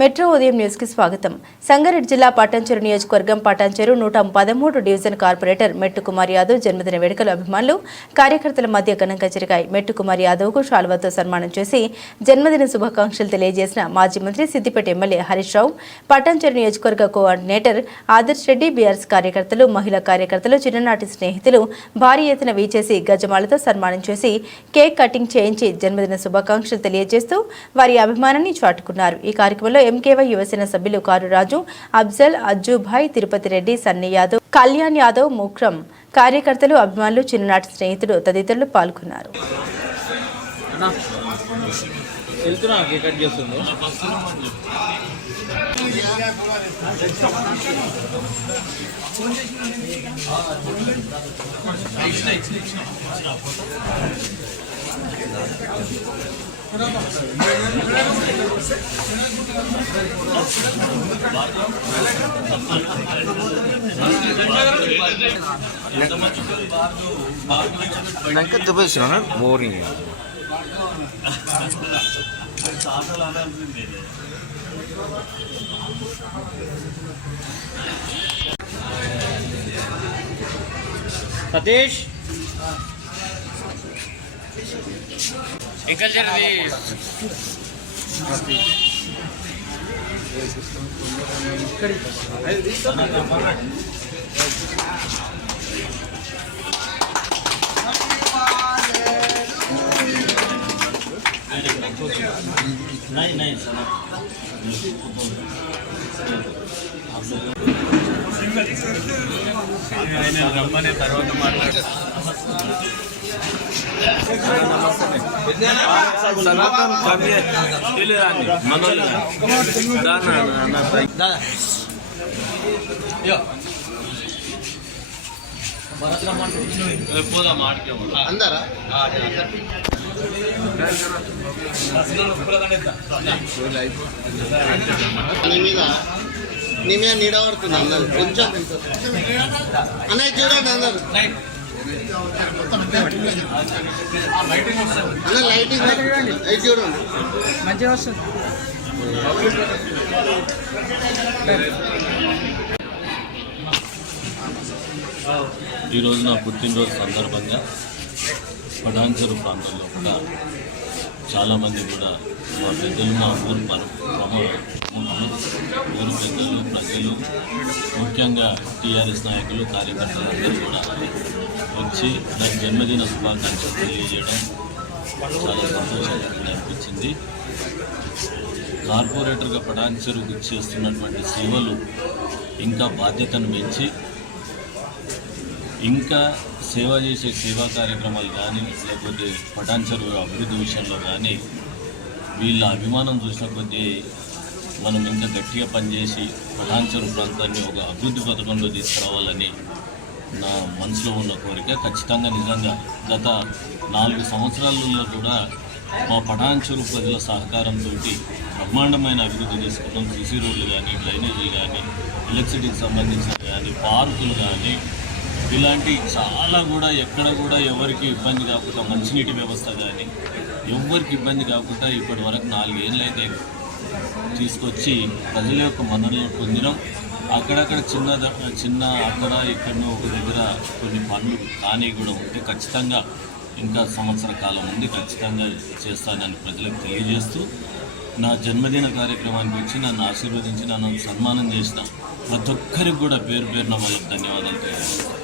Metro ఉదయం news కి స్వాగతం. సంగారెడ్డి జిల్లా పటాన్చెరు నియోజకవర్గం పటాన్చెరు 113 డివిజన్ కార్పొరేటర్ మెట్టు కుమార్ యాదవ్ జన్మదిన వేడుకలు అభిమానులు కార్యకర్తల మధ్య ఘనంగా జరిగాయి. మెట్టు కుమార్ యాదవ్ కు శాలువాతో సన్మానం చేసి జన్మదిన శుభాకాంక్షలు తెలియజేసిన మాజీ మంత్రి సిద్దిపేట ఎమ్మెల్యే హరీష్ రావు, పటాన్చెరు నియోజకవర్గ కోఆర్డినేటర్ ఆదర్శ్ రెడ్డి, బీఆర్ఎస్ కార్యకర్తలు, మహిళా కార్యకర్తలు, చిన్ననాటి స్నేహితులు భారీ ఎత్తున వీచేసి గజమాలతో సన్మానం చేసి కేక్ కటింగ్ చేయించి జన్మదిన శుభాకాంక్షలు తెలియజేస్తూ వారి అభిమానాన్ని చాటుకున్నారు. ఈ కార్యక్రమంలో ఎంకేవై యువసేన సభ్యులు కారురాజు, అఫ్జల్, అజ్జుభాయ్, తిరుపతి రెడ్డి, సన్నీ యాదవ్, కళ్యాణ్ యాదవ్, ముక్రం కార్యకర్తలు, అభిమానులు, చిన్ననాటి స్నేహితులు తదితరులు పాల్గొన్నారు. Nangka coba sih kan boring ya. Satish, engkau jadi. Naik sana. Ini ramane tarwata matladu. Sanatan kami ilirani manoli dana yo పోదా మాడికే అందరా నీ మీద నీడ పడుతుంది అందరు కొంచెం అన్నయ్య చూడండి అందరు అన్న లైటింగ్ అది చూడండి మంచిగా వస్తుంది. ఈరోజు నా పుట్టినరోజు సందర్భంగా పటాన్చెరు ప్రాంతంలో కూడా చాలామంది కూడా మా పెద్దలు, మా ఊరు ఊరు పెద్దలు, ప్రజలు, ముఖ్యంగా టీఆర్ఎస్ నాయకులు, కార్యకర్తలందరూ కూడా వచ్చి నాకు జన్మదిన శుభాకాంక్షలు తెలియజేయడం చాలా సంతోషంగా అనిపించింది. కార్పొరేటర్గా పటాన్చెరుకు చేస్తున్నటువంటి సేవలు ఇంకా బాధ్యతను పెంచి ఇంకా సేవ చేసే సేవా కార్యక్రమాలు కానీ, లేకపోతే పటాన్చెరు అభివృద్ధి విషయంలో కానీ వీళ్ళ అభిమానం చూసిన కొద్దీ మనం ఇంకా గట్టిగా పనిచేసి పటాన్చెరు ప్రాంతాన్ని ఒక అభివృద్ధి పథకంలో తీసుకురావాలని నా మనసులో ఉన్న కోరిక. ఖచ్చితంగా నిజంగా గత 4 సంవత్సరాలలో కూడా మా పటాన్చెరు ప్రజల సహకారంతో బ్రహ్మాండమైన అభివృద్ధి తీసుకున్నాం. సిసి రోడ్లు కానీ, డ్రైనేజీలు కానీ, ఎలక్ట్రిసిటీకి సంబంధించిన కానీ, పార్కులు కానీ, ఇలాంటి చాలా కూడా ఎక్కడ కూడా ఎవరికి ఇబ్బంది కాకుండా మంచినీటి వ్యవస్థ కానీ ఎవరికి ఇబ్బంది కాకుండా ఇప్పటి వరకు 4 ఏళ్ళు అయితే తీసుకొచ్చి ప్రజల యొక్క మన్ననలు పొందినాం. అక్కడక్కడ చిన్న అక్కడ ఇక్కడనో ఒక దగ్గర కొన్ని పనులు కానీ కూడా ఉంటే ఖచ్చితంగా ఇంకా సంవత్సర కాలం ఉంది, ఖచ్చితంగా చేస్తానని ప్రజలకు తెలియజేస్తూ నా జన్మదిన కార్యక్రమానికి వచ్చి నన్ను ఆశీర్వదించి నన్ను సన్మానం చేసిన ప్రతి ఒక్కరికి కూడా పేరు పేరున వాళ్ళకి ధన్యవాదాలు తెలియజేస్తాను.